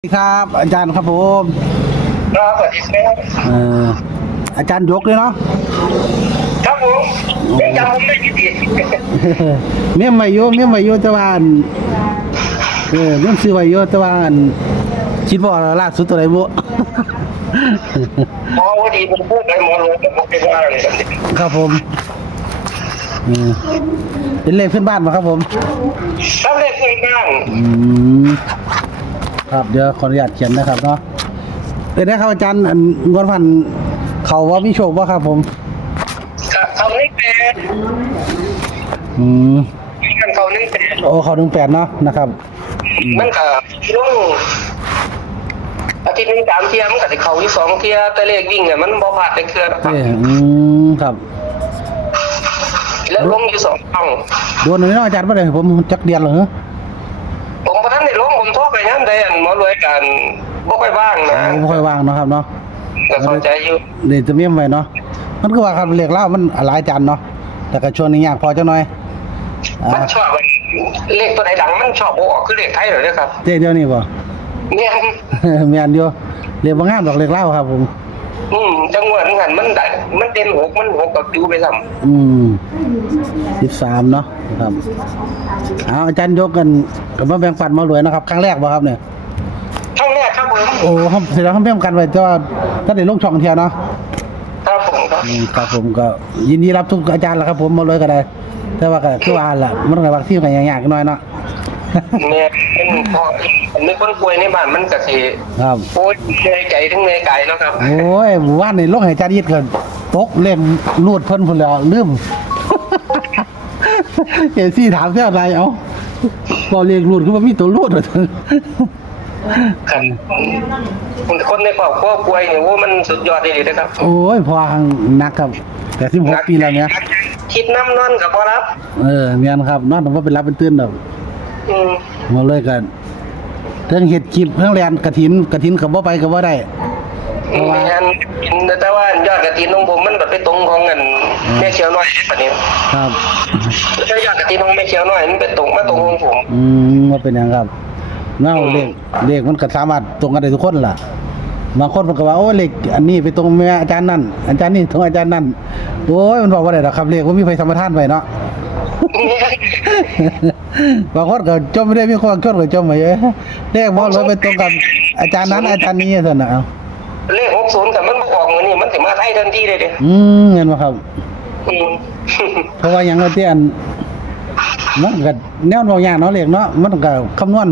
สวัสดีครับ อาจารย์ครับผมครับสวัสดีครับเอ่ออาจารย์ยกเลยเนาะ ครับผมยังจำผมได้ดีเมี่ยมไว้อยู่เมี่ยมไว้อยู่แต่ว่าอันเออเมี่ยมซื้อไว้อยู่แต่ว่าอันคิดว่าล่าสุดตัวไหนบุพอวันดีผมพูดไปหมอลงแต่ผมเป็นว่าเลยครับครับผมเออเป็นเลขขึ้นบ้านมาครับผมครับเลขเงินบ้างอืม ครับเดี๋ยวขออนุญาตเขียนนะครับเนาะเดี๋ยวนะครับอาจารย์อันงวดพันเขาว่ามีโชคว่าครับผมครับเขาหนึ่งแปดอืมมันเขาหนึ่งแปดโอ้เขาหนึ่งแปดเนาะนะครับมันกับช่วงอาทิตย์หนึงสามเที่ยมันกับเขาที่สองเที่ยแต่เลขวิ่งเนี่ยมันบ่พลาดในเครือครับเอ้ยอืมครับแล้วลงอยู่สองช่องโดนหน่อยเนาะอาจารย์บ่ได้ให้ผมจักเดียนเหรอ ผมพอท่านได้ลงผมโทษไปยันได้อันหมอรวยกันบ่ค่อยว่างนะอ๋อบ่ค่อยว่างเนาะครับเนาะก็เข้าใจอยู่นี่จะมีไว้เนาะมันก็ว่าครับเรียกเล่ามันหลายอาจารย์เนาะแต่ก็ช่วงนี้ยากพอจังหน่อยอ่ามันชอบเลขตัวไหนดังมันชอบบ่ออกคือเลขไทยเหรอเนี่ยครับเจ๊เดียวนี่บ่เนี่ยแม่นอยู่เรียกบ่งามดอกเรียกเล่าครับผม อืมจังหวะนั้นหันมันได้มันเต็นหกมันหกกับคิวไปซ้อืม13เนาะครับเอาอาจารย์ยกกันก็มาแบ่งปันมารวยเนาะครับ ครั้งแรกบ่ครับเนี่ยำครั้งแรกครับผมโอ้เฮาเสร็จแล้วเฮาแบ่งกันไว้แต่ว่าถ้าได้ลงช่องเที่ยเนาะครับผมครับอืมครับผมก็ยินดีรับทุกอาจารย์แล้วครับผมมาเลยก็ได้ แต่ว่าก็คือว่าล่ะมันก็บางที่ก็ยากๆหน่อยเนาะ เนี่ยเป็นพอมันมีคนป่วยในบ้านมันก็สิครับ โอ้ยเหนื่อยใจทั้งเหนื่อยกายเนาะครับ โอ้ยหมู่บ้านนี่ลงให้อาจารย์ยิดกันตกเล่นรูดเพิ่นพุ่นแล้วลืม เอซี่ถามเท่าไรเอ้าบ่เรียกรูดคือว่ามีตัวรูดว่าซั่นครับคนในครอบครัวป่วยเนี่ยโอ้มันสุดยอดดีเลยนะครับ โอ้ยพอหังนักครับแต่16ปีแล้วเนี่ยคิดน้ำนอนกับพอรับ เออเมียนครับนอนบ่เป็นรับเป็นตื่นดอก อืมมาเลยกันเรื่องเฮ็ดคลิปเรื่องเรียนกฐินกฐินก็บ่ไปก็บ่ได้ เพราะว่า แม่นแต่ว่ายอดกระถินของผมมันแบบไปตรงของเงินแม่เชียวน้อยแบบนี้ครับ ถ้ายอดกระถินของแม่เชียวน้อยมันไปตรงมาตรงของผม อืมว่าเป็นหยังครับเนาเลขเลขมันก็สามารถตรงกันได้ทุกคนล่ะบางคนมันก็ว่าโอ้เลขอันนี้ไปตรงแม่อาจารย์นั่นอาจารย์นี่ตรงอาจารย์นั่นโอ้ยมันบอกว่าได้ดอกครับเลขว่ามีไฟสมรทานไว้เนาะ บางคนก็จมไม่ได้มีคนคนก็จมไปเอ้ยเลขบ่เลยไปตรงกับอาจารย์นั้นอาจารย์นี้ซั่นน่ะเอาเลขหกศูนย์แต่มันบ่ออกเงินนี่มันถึงมาไทยทันทีเลยเด้อืมเห็นบ่ครับอืมเพราะว่าหยังว่าที่อันมันก็แนวโน้ยากเนาะเลขเนาะมันก็คำนวณ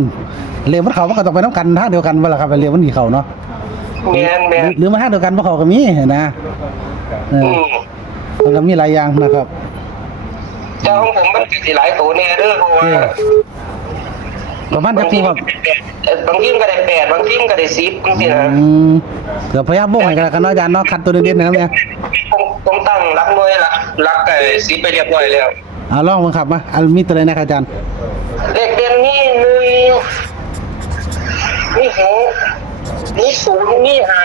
เลขมันเข้ามันก็ต้องไปนํกันทางเดียวกันบ่ล่ะครับเลขมันสิเข้าเนาะแม่นแม่นหรือมาทางเดียวกันบ่เข้าก็มีนะเออือมมันก็มีหลายอย่างนะครับ เจ้าของผมมันสิหลายตัวแน่เด้อเพราะว่าประมาณจับากงปีทีครับบางทีมันก็ได้แปดบางทีมันก็ได้สิบบางทีนะอืมเดี๋ยวพยายามบ่งให้กันแล้วกันเนาะอาจารย์เนาะคัดตัวเด่นๆนะครับเนี่ยผมผมตั้งรักหน่วยรักรักไอ้สิบไปเรียบร้อยแล้วอ่าลองเบิ่งครับมาอันมีตัวใดนะครับอาจารย์เลขเด่นนี่หนึ่งนี่หกนี่ศูนย์นี่ห้า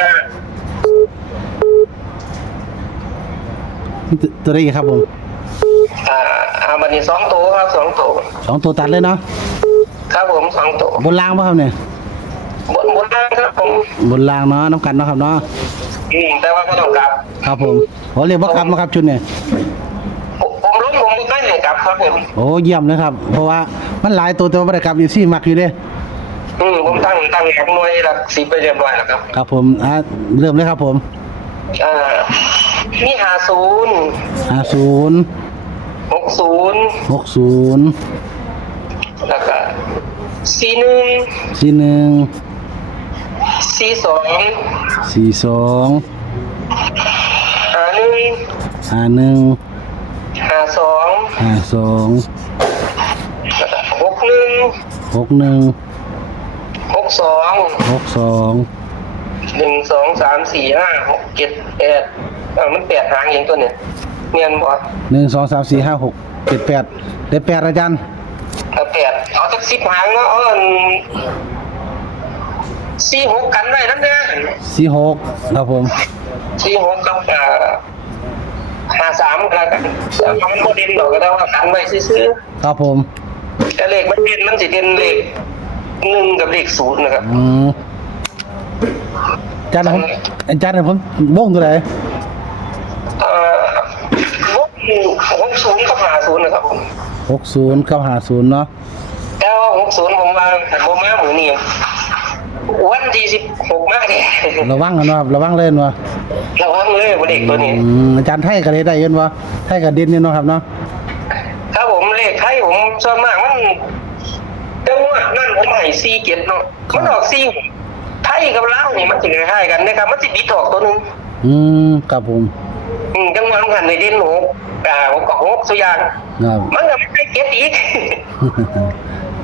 มีตัวตัวใดอีกครับผม อ่าอ่าบันนี้สองตัวครับสองตัวสองตัวตัดเลยเนาะครับผมสองตัวบนล่างบ่ครับเนี่ยบนบนล่างครับผมบนล่างเนาะน้ำกันเนาะครับเนาะอืมแต่ว่าก็ต้องกลับ ครับผมขอเรียกว่าครับมาครับชุดเนี่ยผมผมรู้ผมไม่ได้กลับครับผมโอ้เยี่ยมเลยครับ เพราะว่ามันหลายตัวแต่ว่าบ่ได้กลับอยู่ซี่มักอยู่เด้อืมผมตั้งตั้งรักหน่วยรักสิบไปเรียบร้อยแล้วครับ ครับผมอ่าเริ่มเลยครับผมอ่านี่หาศูนย์ 50หกศูนย์60แล้วก็สี่หนึ่ง41สี่สอง42หาหนึ่ง51หาสอง52แล้วก็หกหนึ่ง61หกสอง62หนึ่งสองสามสี่ห้าหกเจ็ดแปดเออมันแปดหางเองตัวเนี่ย เมียนบ่หนึ่งสองสามสี่ห้าหกเจ็ดแปดได้แปดอาจารย์เอาแปดเอาสักสิบหางเนาะเอาอันสี่หกกันไว้นั่นเนี่ยสี่หกครับผมสี่หกกับอ่าห้าสามกันแล้วกันแต่ว่ามันโมเดลดอกก็ได้ว่ากันไว้ซื้อครับผมๆแต่เลขมันเด่นมันสิเด่นเลขหนึ่งกับเลขศูนย์นะครับอืมอาจารย์ผมอาจารย์ผมวงตัวไหนเอ่อ หกหกศูนย์กับหาศูนย์นะครับผมหกศูนย์กับห้าศูนย์เนาะแต่ว่าหกศูนย์ผมว่าขันโมมาหมือนี่วันที่สิบหกมากเนี่ยระวังกันเนาะครับระวังเลยเนาะระวังเลยว่าเด็กตัวนี้อืมอาจารย์ไทยก็เลยได้เยินว่าไทยก็เด่นเนี่ยเนาะครับเนาะครับผมเลขไทยผมส่วนมากมันจังหวะนั่นผมให้ซีเก็บเนาะมันออกซีไทยกับลาวนี่มันจะคล้ายๆกันนะครับมันจะบิดออกตัวหนึงอืมครับผม อืมจังหวะมันหันในเด่นหกอ่าผมก็หกสุอยางครับมันก็ไม่ได้เก็บอีก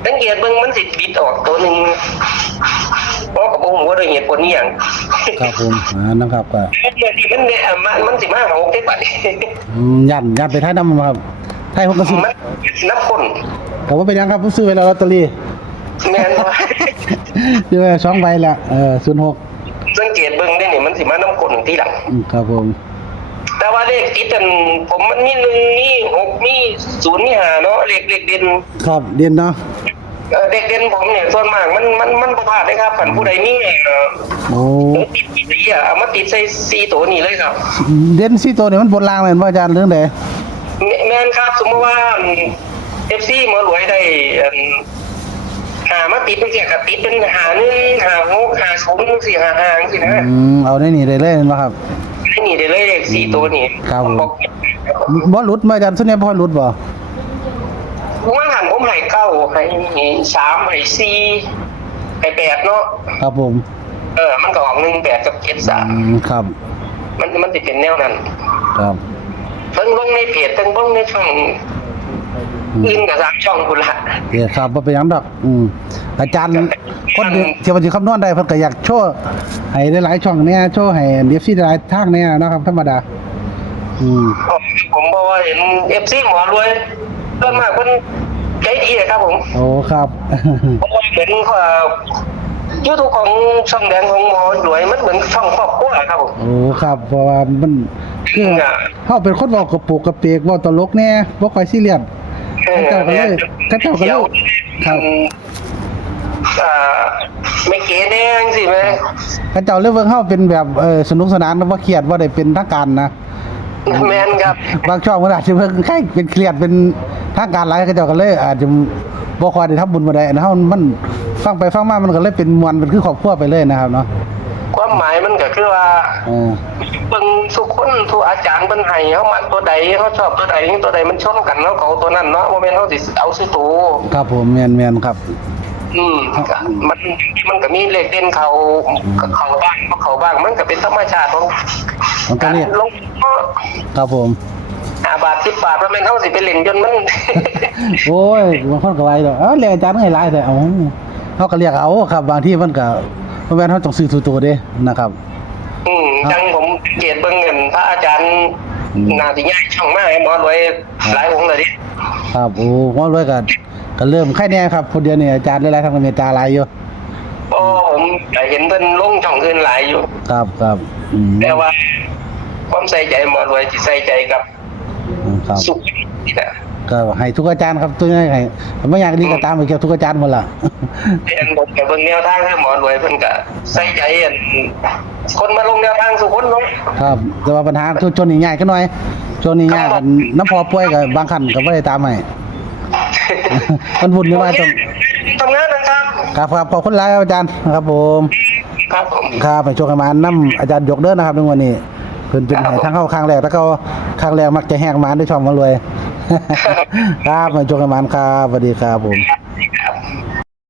สังเกตเบิ่งมันสิบิดออกตัวหนึ่งเพราะกับผมว่าด้วยเหตุผลนี้อย่างครับผมอ่านะครับก็เดี๋ยวที่มันเนี่ยมันมันสิมาหกได้บัดอืมยันยันไปไทยน้ำมันบ่ครับไทยผมก็ซื้อมันน้ำข้นผมว่าเป็นยังครับผมซื้อไว้แล้วลอตเตอรี่แม่นบ่ซื้อไว้สองใบแล้วเออศูนย์หกสังเกตเบิ่งได้นี่มันสิมาน้ำข้นทีหลังครับผม แต่ว่าเลขติดกันผมมันมีหนึ่งมีหกมีศูนย์มีห้าเนาะเลขเลขเด่นครับเด่นเนาะเอ่อเลขเด่นผมเนี่ยส่วนมากมันมันมันบ่พลาดเลยครับคันผู้ใดมีเอ่อโอ้ติดที่สีอะเอามาติดใส่สี่ตัวนี้เลยครับ เด่นสี่ตัวเนี่ยมันบนรางเลยว่าอาจารย์เรื่องใดแมแม่นครับสมมติว่าเอฟซีหมอรวยได้อันหามาติดเป็นเสียกับติดเป็นหาหนึ่งหาหกหาศูนย์สี่หาห้าสินะอืมเอาได้นี่ได้เลยเนาะครับ ให้นี่ได้เลยเลขสี่ตัวนี่ครับผมบอกบ่หลุดมาอาจารย์ส่วนใหญ่บ่หลุดบ่ว่าหันผมให้เก้าให้สามให้สี่ให้แปดเนาะครับผมเออ มันก็ออกหนึ่งแปดกับเจ็ดสามอืมครับมันมันจะเป็นแนวนั้นครับเพิ่งเบิ่งในเพจเพิ่งเบิ่งในช่อง อื่นกับสามช่องคุณละเดี๋ยวครับบ่เป็นหยังดอก อืมอาจารย์คนเดียวที่ว่าสิคำนวณได้เพิ่นก็อยากโชว์ให้หลายๆช่องเนี่ยโชว์ให้ FC หลายทางเนี่ยเนาะครับ ธรรมดา อืมผมบอกว่าเห็นเอฟซีหมอรวยเพิ่มมากเพิ่นใจดีอะครับผมโอ้ครับเพราะว่าเห็นว่ายูทูบของช่องแดงของหมอรวยมันเหมือนช่องครอบครัวครับผมโอ้ครับเพราะว่ามันคือเฮาเป็นคนเว้ากระปุกกระเปกเว้าตลกแน่บ่ค่อยซีเรียส เขาเจ้าก็เลยเขาเจ้าก็เลยครับอ่าไม่เก๋แน่จังสิแม่เขาเจ้าเลยเบิ่งเฮาเป็นแบบเออสนุกสนานบ่เครียดบ่ได้เป็นทางการนะแมนครับบางช่องมันอาจจะเพิ่งใครเป็นเครียดเป็นทางการหลายเขาเจ้าก็เลย อาจจะบ่ค่อยได้ทำบุญบ่ได้นะเฮามันฟังไปฟังมามันก็เลยเป็นมวลเป็นคือครอบครัวไปเลยนะครับเนาะ ความหมายมันก็คือว่าเออเบิ่งทุกคนทุกอาจารย์เพิ่นให้เฮามักตัวใดเฮาชอบตัวใดตัวใดมันชนกันเฮาก็เอาตัวนั้นเนาะบ่แม่นเฮาสิเอาซื้อตัว ครับผมแม่นๆครับ อืมก็มันมันก็มีเลขเด่นเขาเขาบ้างบ่เขาบ้างมันก็เป็นธรรมชาติของมันก็การนี่ลงทุนครับผม ห้าบาทสิบบาทว่าแม่นเฮาสิไปเล่นจนมัน โอ้ยบางคนก็ว่าอยู่เอ้าเรียกอาจารย์ให้หลายแต่เอาเฮาก็เรียกเอาครับ บางทีมันก็ บ่แม่นเฮาต้องซื้อตัวๆเด้นะครับอืมจังผมสังเกตเบิ่งเงินพระอาจารย์อืมน่าสิย้ายช่องมาให้หมอรวยหลายองค์เลยดิครับโอ้หมอรวยก็ก็เริ่มไข่แน่ครับคนเดียวนี่อาจารย์หลายๆทางก็มีอาจารย์หลายอยู่โอ้ผมก็เห็นเพิ่นลงช่องอื่นหลายอยู่ ครับครับอืมแต่ว่า ความใส่ใจหมอรวยสิใส่ใจกับครับสุขนี่นะ ก็ให้ทุกอาจารย์ครับตัวนี้ให้ไม่อยากดีก็ตามไปเกี่ยวทุกอาจารย์หมดล่ะเห็นผมก็เบิ่งแนวทางให้หมอรวยเพิ่นก็ใส่ใจอันคนมาลงแนวทางสุคนเนาะครับ แต่ว่าปัญหาช่วงช่วงนี้ง่ายก็หน่อยช่วงนี้ง่ายกันน้ำพอป่วยกับบางคันก็ไม่ได้ตามให้มันวุ่นอยู่ว่าต้องทำงานนะครับครับครับขอบคุณหลายครับอาจารย์ครับผมครับผมครับไปโชคกันมาน้ำอาจารย์ยกเด้อนะครับในวันนี้เพิ่นเป็นครับให้ทางเข้าข้างแรกแล้วก็ข้างแรกมักจะแหกหมานด้วยช่องมารวย ครับไปโชคกันมาครับสวัสดีครับผม